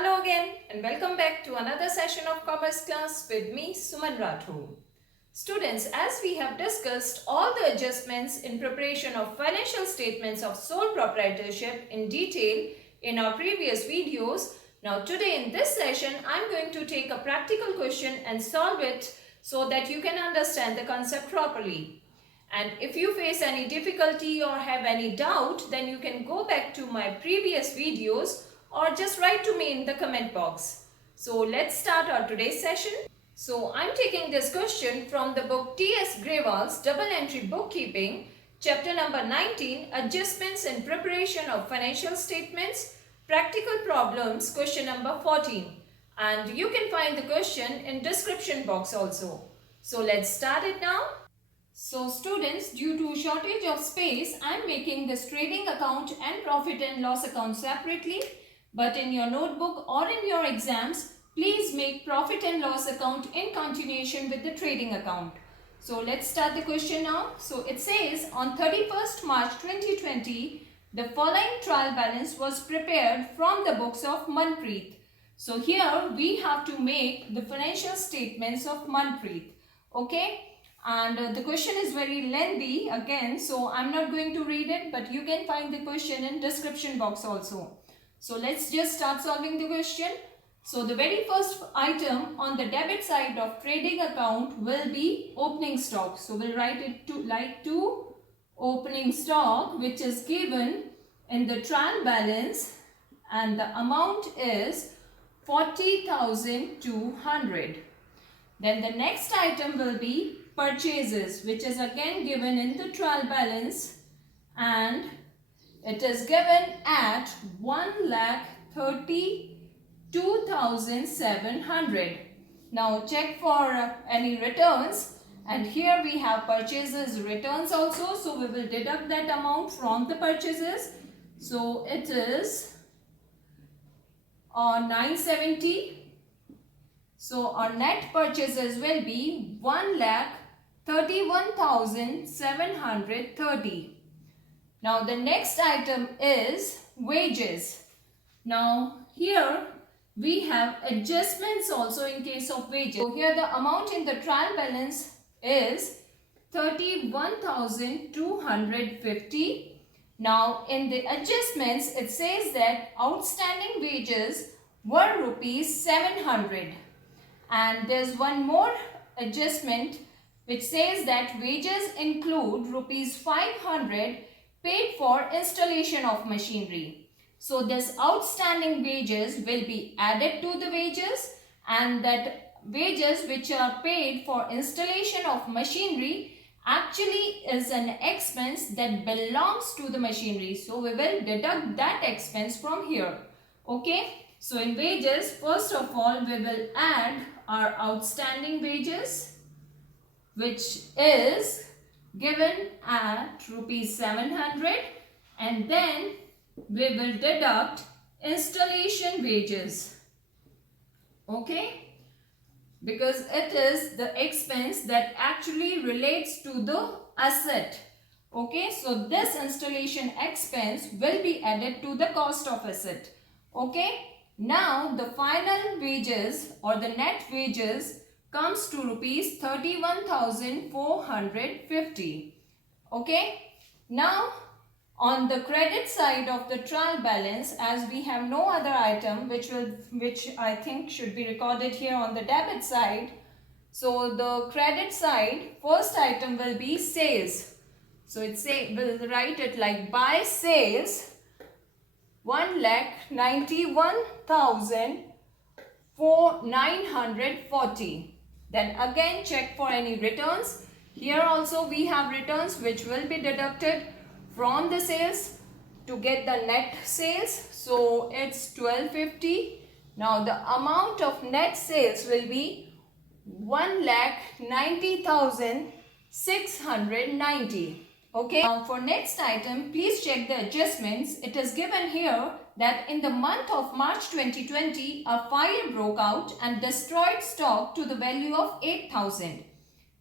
Hello again and welcome back to another session of Commerce class with me Suman Rathore. Students, as we have discussed all the adjustments in preparation of financial statements of sole proprietorship in detail in our previous videos, now today in this session I am going to take a practical question and solve it so that you can understand the concept properly. And if you face any difficulty or have any doubt, then you can go back to my previous videos or just write to me in the comment box. So let's start our today's session. So I'm taking this question from the book T.S. Grewal's Double Entry Bookkeeping, chapter number 19, Adjustments in Preparation of Financial Statements, Practical Problems, question number 14. And you can find the question in description box also. So let's start it now. So students, due to shortage of space, I am making this trading account and profit and loss account separately. But in your notebook or in your exams, please make profit and loss account in continuation with the trading account. So let's start the question now. So it says on 31st March 2020, the following trial balance was prepared from the books of Manpreet. So here we have to make the financial statements of Manpreet. Okay. And the question is very lengthy again, so I'm not going to read it, but you can find the question in description box also. So let's just start solving the question. So the very first item on the debit side of trading account will be opening stock. So we'll write it to like to opening stock, which is given in the trial balance, and the amount is 40,200. Then the next item will be purchases, which is again given in the trial balance, and it is given at 1,32,700. Now check for any returns, and here we have purchases returns also, so we will deduct that amount from the purchases. So it is 970. So our net purchases will be 1,31,730. Now the next item is wages. Now here we have adjustments also in case of wages. So here the amount in the trial balance is 31,250. Now in the adjustments it says that outstanding wages were rupees 700. And there's one more adjustment which says that wages include rupees 500 paid for installation of machinery. So this outstanding wages will be added to the wages, and that wages which are paid for installation of machinery actually is an expense that belongs to the machinery. So we will deduct that expense from here. Okay. So in wages, first of all, we will add our outstanding wages, which is given at rupees 700, and then we will deduct installation wages. Okay, because it is the expense that actually relates to the asset. Okay, so this installation expense will be added to the cost of asset. Okay. Now the final wages or the net wages comes to rupees 31,450. Okay. Now on the credit side of the trial balance, as we have no other item which I think should be recorded here on the debit side. So the credit side, first item will be sales. So we'll write it like buy sales 1,91,940. Then again check for any returns. Here also we have returns which will be deducted from the sales to get the net sales. So it's 1250. Now the amount of net sales will be 1,90,690. Okay. Now for next item, please check the adjustments. It is given here that in the month of March 2020, a fire broke out and destroyed stock to the value of 8,000.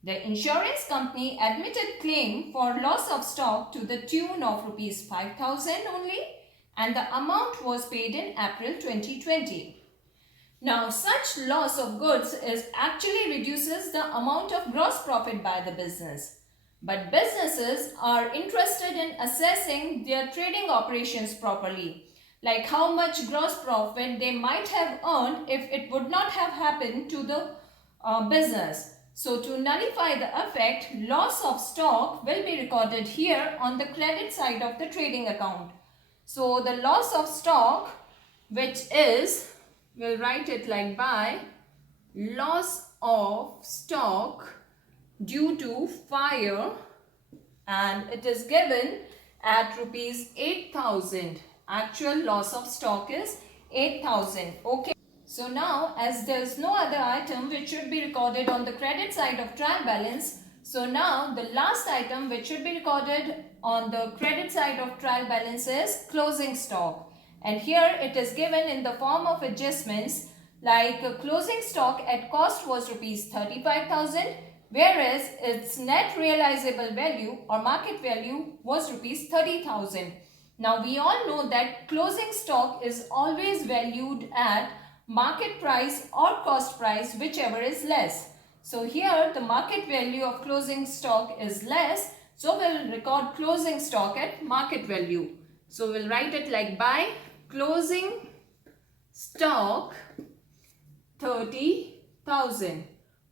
The insurance company admitted claim for loss of stock to the tune of rupees 5,000 only, and the amount was paid in April 2020. Now, such loss of goods is actually reduces the amount of gross profit by the business. But businesses are interested in assessing their trading operations properly, like how much gross profit they might have earned if it would not have happened to the business. So to nullify the effect, loss of stock will be recorded here on the credit side of the trading account. So the loss of stock, which is, we'll write it like by loss of stock due to fire, and it is given at rupees 8,000. Actual loss of stock is 8,000. Okay. So now, as there is no other item which should be recorded on the credit side of trial balance, so now the last item which should be recorded on the credit side of trial balance is closing stock. And here it is given in the form of adjustments, like closing stock at cost was rupees 35,000, whereas its net realizable value or market value was rupees 30,000. Now we all know that closing stock is always valued at market price or cost price, whichever is less. So here the market value of closing stock is less, so we'll record closing stock at market value. So we'll write it like by closing stock 30,000.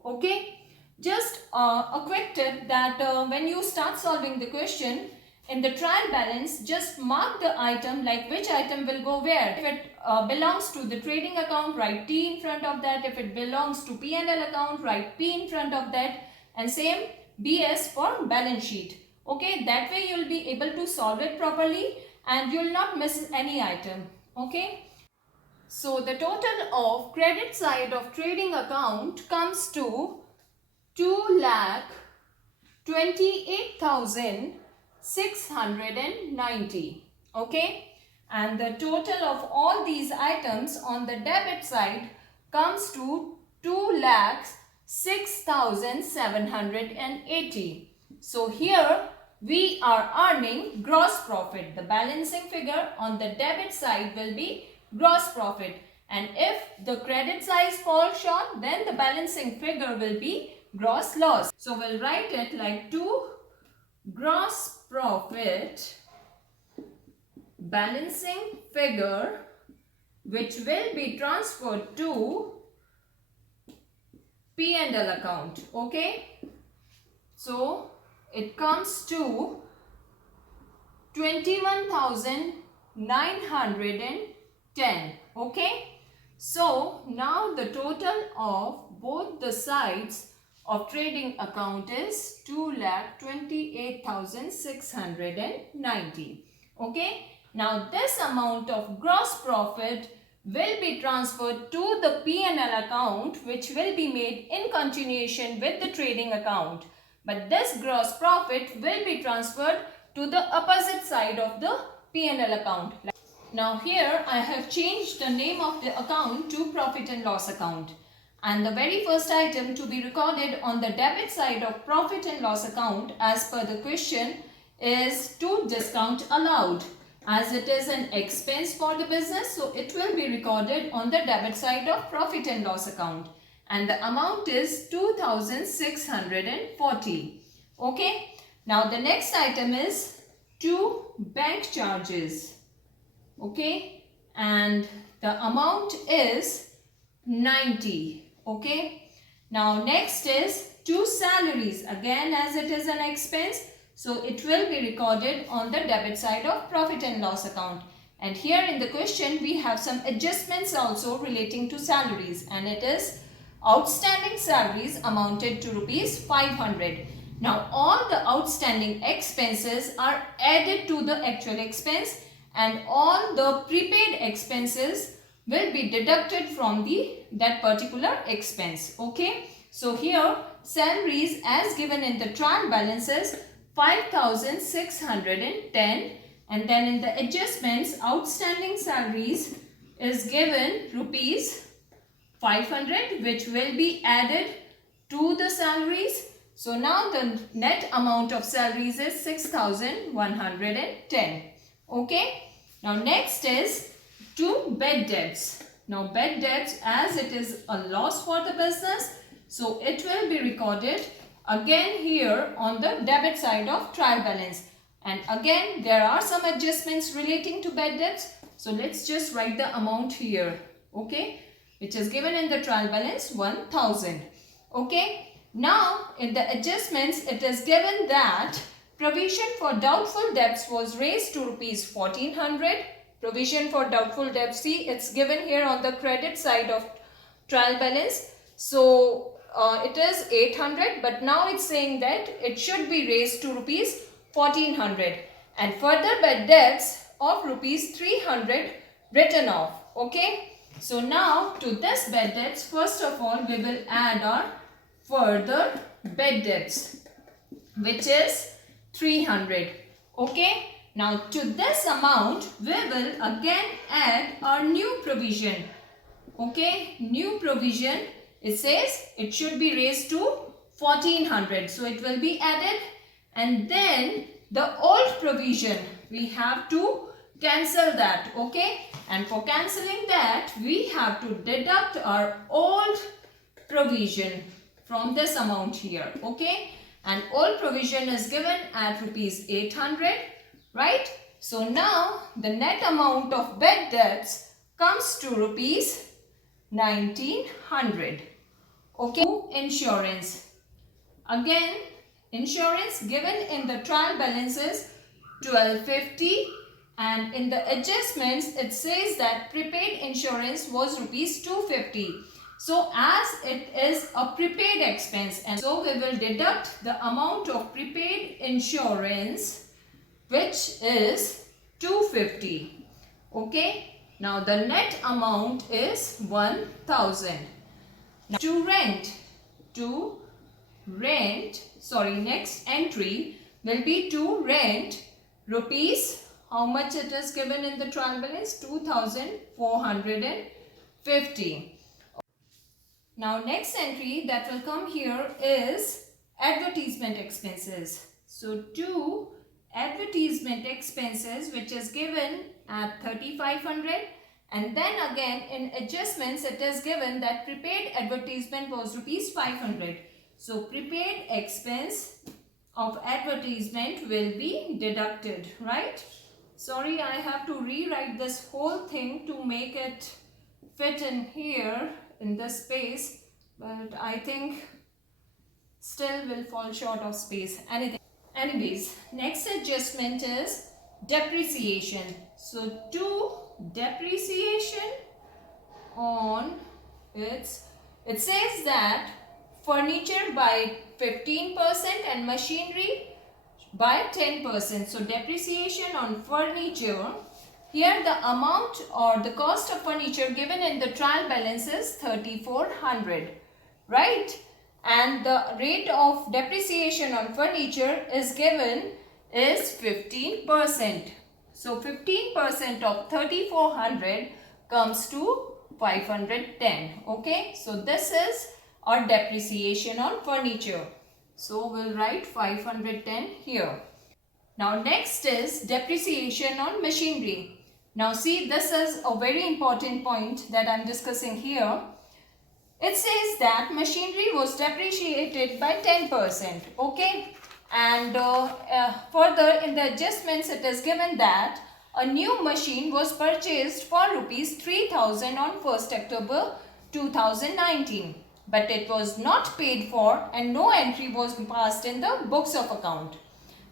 Okay. Just a quick tip that when you start solving the question, in the trial balance, just mark the item, like which item will go where. If it belongs to the trading account, write T in front of that. If it belongs to P&L account, write P in front of that. And same BS for balance sheet. Okay, that way you will be able to solve it properly and you will not miss any item. Okay. So the total of credit side of trading account comes to 2,28,690. Okay, and the total of all these items on the debit side comes to 2,06,780. So here we are earning gross profit. The balancing figure on the debit side will be gross profit, and if the credit side falls short, then the balancing figure will be gross loss. So we'll write it like 2 gross profit balancing figure, which will be transferred to P&L account. Okay, so it comes to 21,910. Okay, so now the total of both the sides of trading account is 2,28,690. Okay, now this amount of gross profit will be transferred to the P&L account, which will be made in continuation with the trading account. But this gross profit will be transferred to the opposite side of the P&L account. Now here I have changed the name of the account to profit and loss account. And the very first item to be recorded on the debit side of profit and loss account as per the question is to discount allowed, as it is an expense for the business, so it will be recorded on the debit side of profit and loss account, and the amount is 2,640. Okay, now the next item is to bank charges. Okay, and the amount is 90. Okay, now next is to salaries, again as it is an expense, so it will be recorded on the debit side of profit and loss account. And here in the question we have some adjustments also relating to salaries, and it is outstanding salaries amounted to rupees 500. Now all the outstanding expenses are added to the actual expense, and all the prepaid expenses will be deducted from that particular expense. Okay, so here salaries as given in the trial balance is 5,610, and then in the adjustments outstanding salaries is given rupees 500, which will be added to the salaries. So now the net amount of salaries is 6,110. Okay, now next is to bad debts. Now bad debts, as it is a loss for the business, so it will be recorded again here on the debit side of trial balance. And again there are some adjustments relating to bad debts. So let's just write the amount here, okay, which is given in the trial balance 1000. Okay, now in the adjustments it is given that provision for doubtful debts was raised to rupees 1400. Provision for doubtful debts, see, it's given here on the credit side of trial balance. So it is 800, but now it's saying that it should be raised to rupees 1400, and further bad debts of rupees 300 written off. Okay, so now to this bad debts, first of all we will add our further bad debts, which is 300. Okay, now to this amount we will again add our new provision. Okay, new provision, it says it should be raised to 1400, so it will be added. And then the old provision, we have to cancel that. Okay, and for cancelling that we have to deduct our old provision from this amount here. Okay, and old provision is given at rupees 800, right? So now the net amount of bad debts comes to rupees 1900. Okay, insurance. Again, insurance given in the trial balance is 1250, and in the adjustments it says that prepaid insurance was rupees 250. So as it is a prepaid expense, and so we will deduct the amount of prepaid insurance, which is 250. Okay, now the net amount is 1000. Now next entry will be to rent rupees, how much it is given in the trial balance, 2450. Now next entry that will come here is advertisement expenses. So to advertisement expenses, which is given at 3500, and then again in adjustments it is given that prepaid advertisement was rupees 500. So prepaid expense of advertisement will be deducted, right? Sorry, I have to rewrite this whole thing to make it fit in here in this space, but I think still will fall short of space. Anyways, next adjustment is depreciation. So to depreciation on it says that furniture by 15% and machinery by 10%. So depreciation on furniture, here the amount or the cost of furniture given in the trial balance is 3400, right? And the rate of depreciation on furniture is given is 15%. So 15% of 3400 comes to 510. Okay, so this is our depreciation on furniture. So we'll write 510 here. Now next is depreciation on machinery. Now see, this is a very important point that I'm discussing here. It says that machinery was depreciated by 10%. Okay, and further in the adjustments it is given that a new machine was purchased for rupees 3000 on 1st October 2019. But it was not paid for and no entry was passed in the books of account.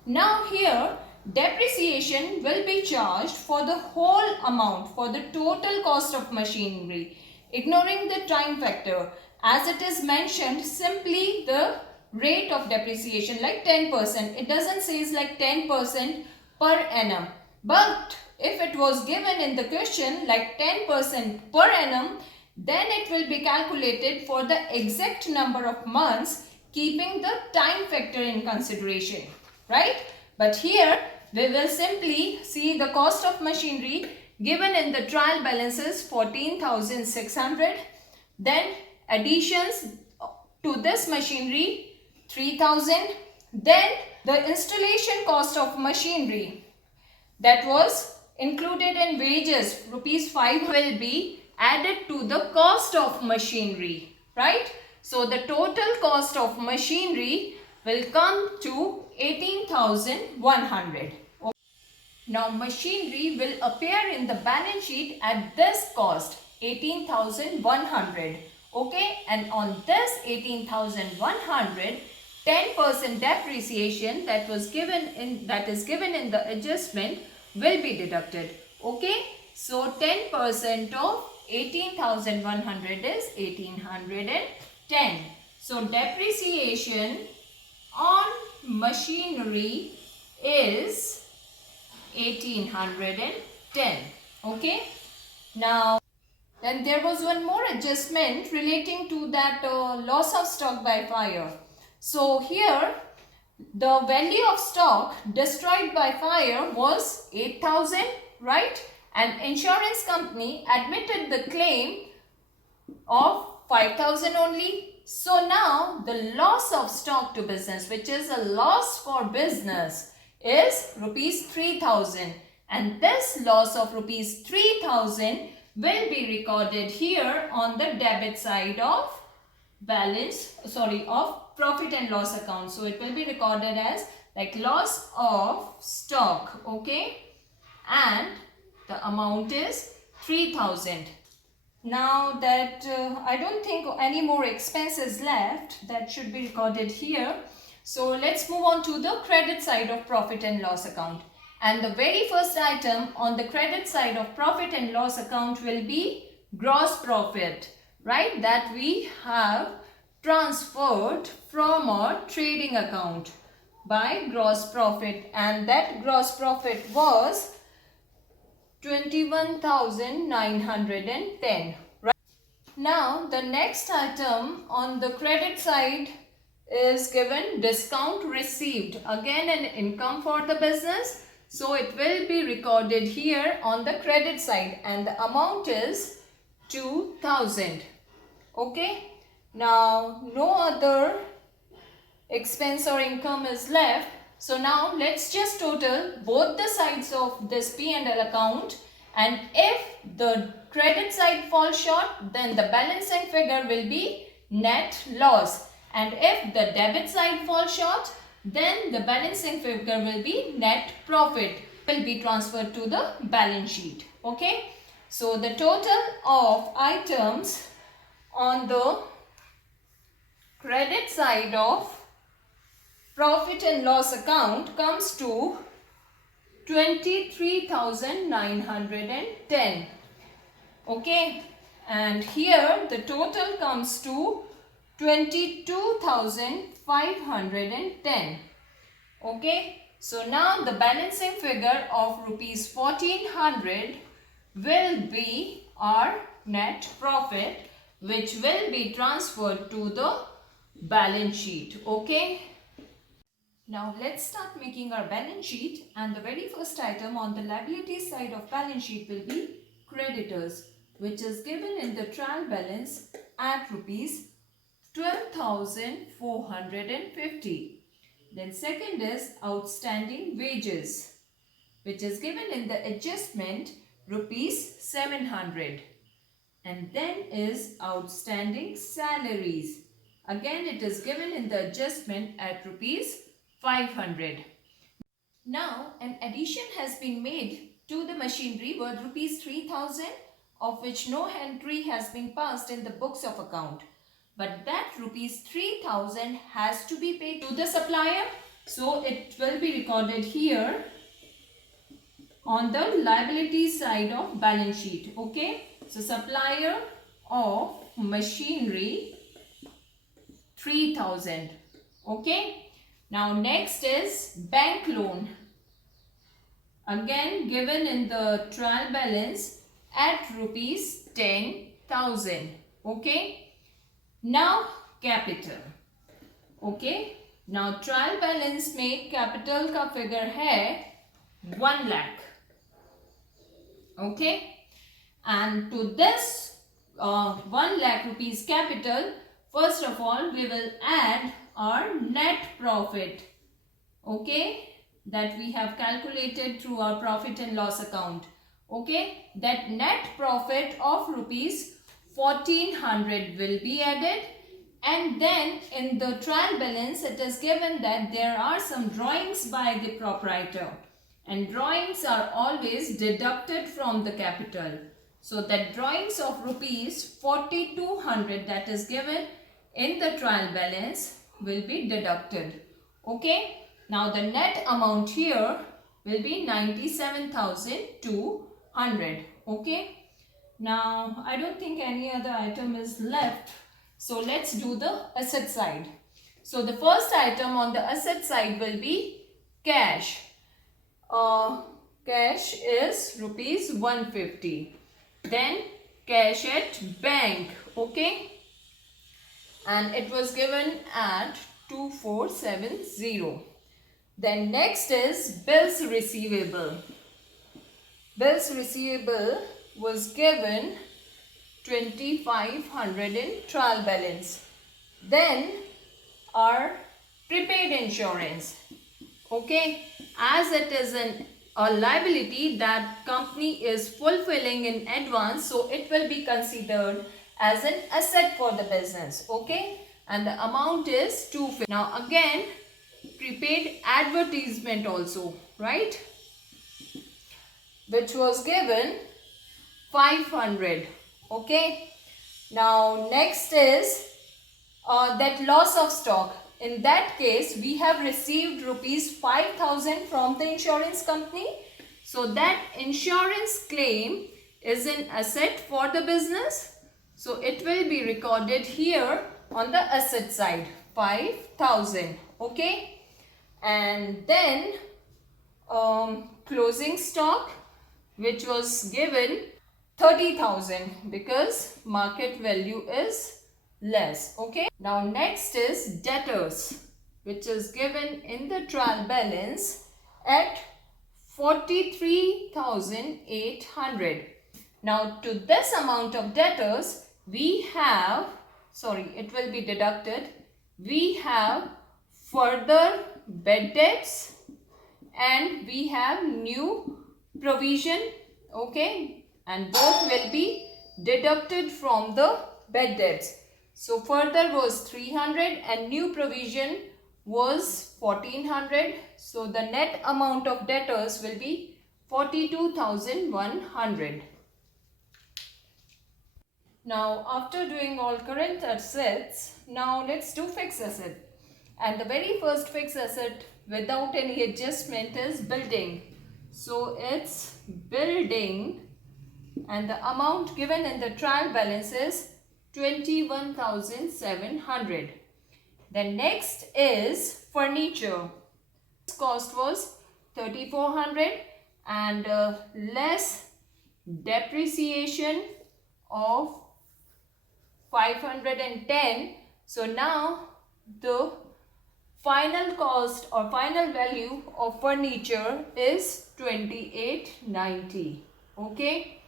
Now here depreciation will be charged for the whole amount, for the total cost of machinery, ignoring the time factor, as it is mentioned simply the rate of depreciation like 10%. It doesn't say like 10% per annum. But if it was given in the question like 10% per annum, then it will be calculated for the exact number of months, keeping the time factor in consideration, right? But here we will simply see the cost of machinery given in the trial balances 14,600. Then additions to this machinery 3,000. Then the installation cost of machinery that was included in wages rupees 5 will be added to the cost of machinery, right? So the total cost of machinery will come to 18,100. Now machinery will appear in the balance sheet at this cost, 18,100. Okay, and on this 18,100, 10% depreciation that is given in the adjustment will be deducted. Okay, so 10% of 18,100 is 1,810. So depreciation on machinery is 1,810. Okay, now then there was one more adjustment relating to that loss of stock by fire. So here the value of stock destroyed by fire was 8,000, right? And insurance company admitted the claim of 5,000 only. So now the loss of stock to business, which is a loss for business, is rupees 3,000, and this loss of rupees 3,000 will be recorded here on the debit side of profit and loss account. So it will be recorded as like loss of stock, okay, and the amount is 3,000. Now that I don't think any more expenses left, that should be recorded here. So let's move on to the credit side of profit and loss account. And the very first item on the credit side of profit and loss account will be gross profit, right? That we have transferred from our trading account by gross profit, and that gross profit was 21,910. Right? Now the next item on the credit side is given discount received, again an income for the business, so it will be recorded here on the credit side, and the amount is 2,000. Okay, now no other expense or income is left, so now let's just total both the sides of this P&L account, and if the credit side falls short, then the balancing figure will be net loss. And if the debit side falls short, then the balancing figure will be net profit, will be transferred to the balance sheet. Okay, so the total of items on the credit side of profit and loss account comes to 23,910. Okay, and here the total comes to 22,510. Okay, so now the balancing figure of rupees 1,400 will be our net profit, which will be transferred to the balance sheet. Okay, now let's start making our balance sheet, and the very first item on the liability side of balance sheet will be creditors, which is given in the trial balance at rupees 12,450. Then second is outstanding wages, which is given in the adjustment rupees 700. And then is outstanding salaries. Again it is given in the adjustment at rupees 500. Now an addition has been made to the machinery worth rupees 3,000, of which no entry has been passed in the books of account. But that rupees 3,000 has to be paid to the supplier. So it will be recorded here on the liability side of balance sheet. Okay, so supplier of machinery 3,000. Okay, now next is bank loan, again given in the trial balance at rupees 10,000. Okay, now capital. Okay, now trial balance में capital का figure है 1 lakh. Okay, and to this 1 lakh rupees capital, first of all we will add our net profit, okay, that we have calculated through our profit and loss account. Okay, that net profit of rupees 1400 will be added, and then in the trial balance it is given that there are some drawings by the proprietor, and drawings are always deducted from the capital. So that drawings of rupees 4200 that is given in the trial balance will be deducted. Okay, now the net amount here will be 97,200. Okay, now I don't think any other item is left, so let's do the asset side. So the first item on the asset side will be cash. Cash is rupees 150. Then cash at bank. Okay, and it was given at 2470. Then next is bills receivable. Bills receivable was given 2500 in trial balance. Then our prepaid insurance. Okay, as it is a liability that company is fulfilling in advance, so it will be considered as an asset for the business. Okay, and the amount is 250. Now again, prepaid advertisement also, right, which was given 500. Okay, now next is that loss of stock. In that case, we have received rupees 5000 from the insurance company. So that insurance claim is an asset for the business. So it will be recorded here on the asset side, 5000. Okay, and then closing stock, which was given 30,000 because market value is less. Okay, now next is debtors, which is given in the trial balance at 43,800. Now to this amount of debtors we have, it will be deducted, we have further bad debts and we have new provision. Okay, and both will be deducted from the bad debts. So further was 300 and new provision was 1400. So the net amount of debtors will be 42,100. Now after doing all current assets, now let's do fixed asset. And the very first fixed asset without any adjustment is building. So it's building, and the amount given in the trial balance is 21,700. Then next is furniture. Its cost was 3,400 and less depreciation of 510. So now the final cost or final value of furniture is 2890. Okay,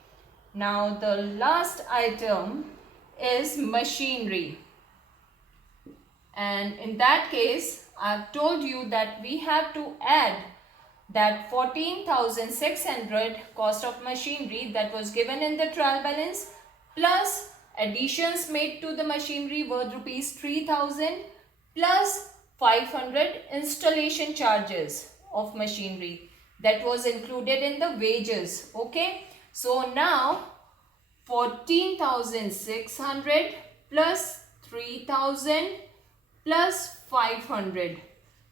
now the last item is machinery, and in that case I've told you that we have to add that 14,600 cost of machinery that was given in the trial balance plus additions made to the machinery worth rupees 3,000 plus 500 installation charges of machinery that was included in the wages. Okay, so now 14,600 plus 3,000 plus 500.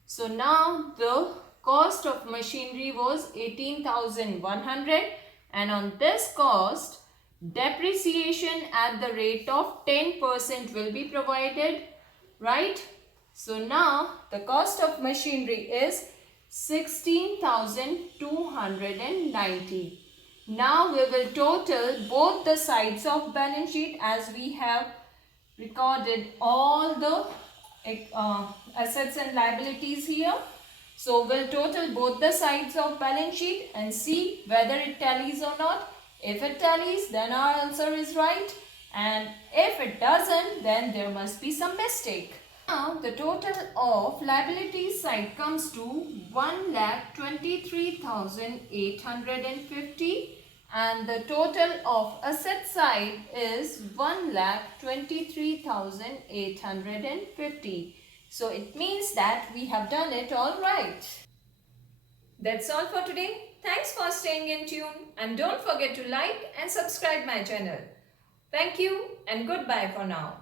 So now the cost of machinery was 18,100, and on this cost depreciation at the rate of 10% will be provided, right? So now the cost of machinery is 16,290. Now we will total both the sides of balance sheet as we have recorded all the assets and liabilities here. So we'll total both the sides of balance sheet and see whether it tallies or not. If it tallies, then our answer is right, and if it doesn't, then there must be some mistake. Now the total of liabilities side comes to 1,23,850, and the total of asset side is 1,23,850. So it means that we have done it all right. That's all for today. Thanks for staying in tune and don't forget to like and subscribe my channel. Thank you and goodbye for now.